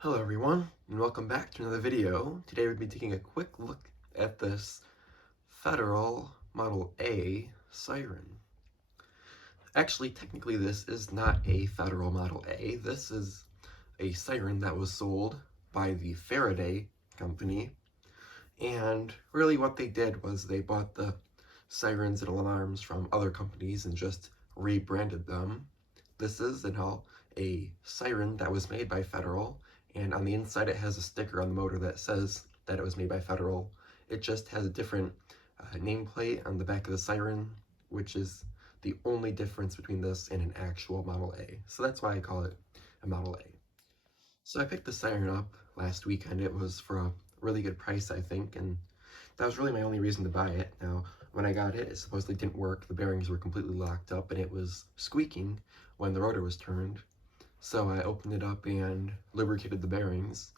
Hello everyone, and welcome back to another video. Today we'll be taking a quick look at this Federal Model A siren. Actually, technically this is not a Federal Model A. This is a siren that was sold by the Faraday company. And really what they did was they bought the sirens and alarms from other companies and just rebranded them. This is a siren that was made by Federal, and on the inside it has a sticker on the motor that says that it was made by Federal. It just has a different nameplate on the back of the siren, which is the only difference between this and an actual Model A. So that's why I call it a Model A. So I picked the siren up last weekend. It was for a really good price, I think, and that was really my only reason to buy it. Now, when I got it, it supposedly didn't work. The bearings were completely locked up, and it was squeaking when the rotor was turned. So I opened it up and lubricated the bearings,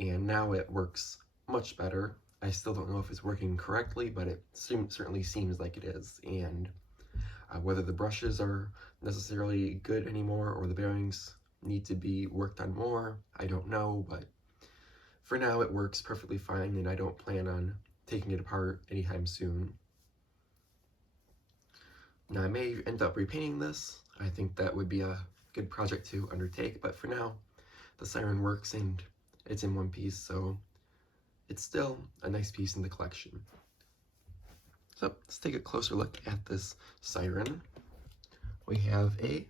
and now it works much better. I still don't know if it's working correctly, but it certainly seems like it is. And whether the brushes are necessarily good anymore or the bearings need to be worked on more, I don't know, but for now it works perfectly fine, and I don't plan on taking it apart anytime soon. Now, I may end up repainting this. I think that would be a good project to undertake, but for now, the siren works and it's in one piece, so it's still a nice piece in the collection. So let's take a closer look at this siren. We have a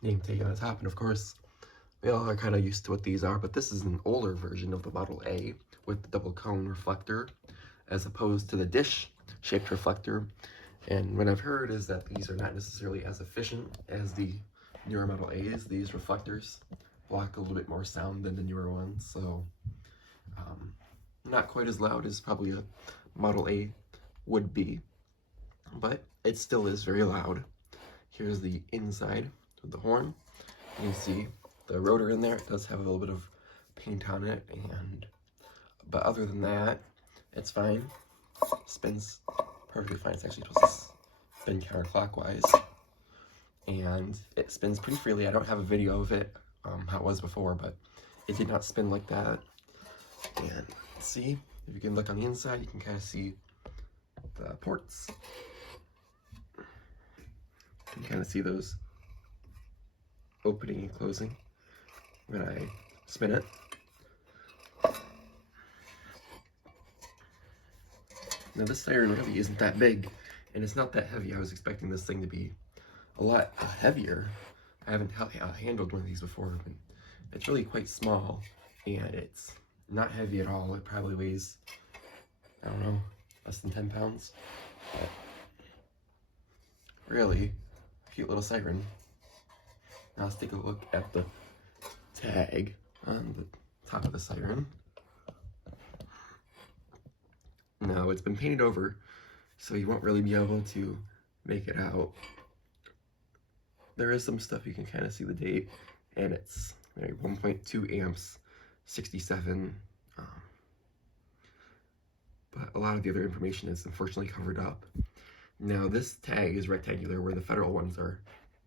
name tag on the top, and of course, we all are kind of used to what these are, but this is an older version of the Model A with the double cone reflector, as opposed to the dish-shaped reflector. And what I've heard is that these are not necessarily as efficient as the newer Model A's. These reflectors block a little bit more sound than the newer ones, so not quite as loud as probably a Model A would be, but it still is very loud. Here's the inside of the horn. You can see the rotor in there. It does have a little bit of paint on it, but other than that, it's fine. Spins perfectly fine. It's actually supposed to spin counterclockwise, and it spins pretty freely. I don't have a video of it, how it was before, but it did not spin like that. And see, if you can look on the inside, you can kind of see the ports. You can kind of see those opening and closing when I spin it. Now this siren really isn't that big, and it's not that heavy. I was expecting this thing to be a lot heavier. I haven't handled one of these before, but it's really quite small, and it's not heavy at all. It probably weighs, I don't know, less than 10 pounds. But really, cute little siren. Now let's take a look at the tag on the top of the siren. Now it's been painted over, so you won't really be able to make it out. There is some stuff you can kind of see the date, and it's 1.2 amps, 67. But a lot of the other information is unfortunately covered up. Now this tag is rectangular, where the Federal ones are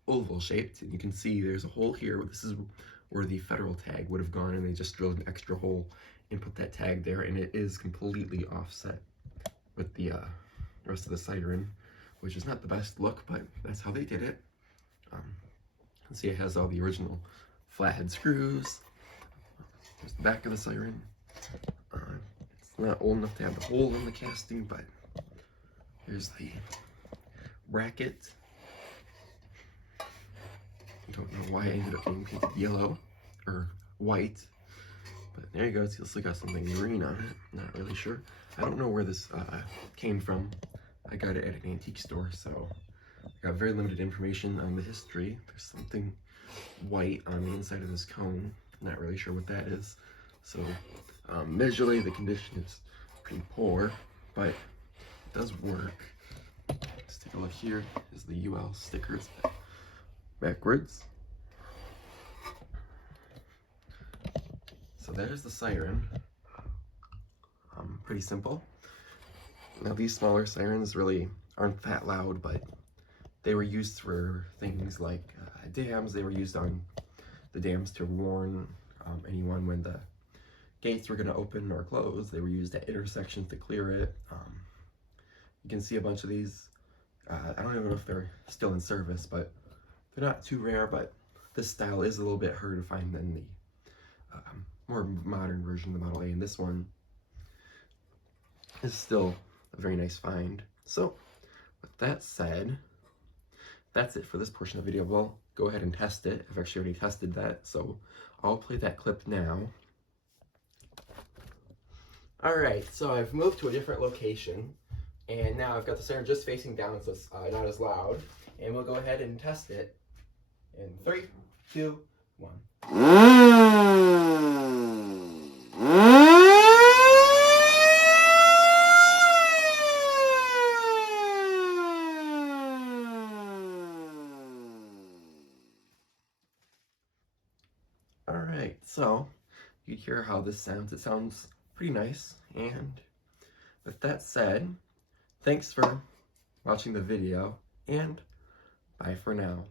oval shaped, and you can see there's a hole here. This is where the Federal tag would have gone, and they just drilled an extra hole and put that tag there, and it is completely offset with the rest of the siren, which is not the best look, but that's how they did it. You can see it has all the original flathead screws. There's the back of the siren. It's not old enough to have the hole in the casting, but here's the bracket. I don't know why I ended up being painted yellow or white, but there you go. It's still got something green on it. Not really sure. I don't know where this came from. I got it at an antique store, so I got very limited information on the history. There's something white on the inside of this cone. Not really sure what that is. So visually, the condition is pretty poor, but it does work. Let's take a look. Here is the UL stickers backwards. So there's the siren. Pretty simple. Now these smaller sirens really aren't that loud, but they were used for things like dams. They were used on the dams to warn anyone when the gates were going to open or close. They were used at intersections to clear it. You can see a bunch of these. I don't even know if they're still in service, but they're not too rare, but this style is a little bit harder to find than the more modern version of the Model A, and this one is still a very nice find. So, with that said, that's it for this portion of the video. We'll go ahead and test it. I've actually already tested that, so I'll play that clip now. Alright, so I've moved to a different location, and now I've got the siren just facing down, so it's not as loud. And we'll go ahead and test it in 3, 2, 1. Alright, so you hear how this sounds. It sounds pretty nice. And with that said, thanks for watching the video, and bye for now.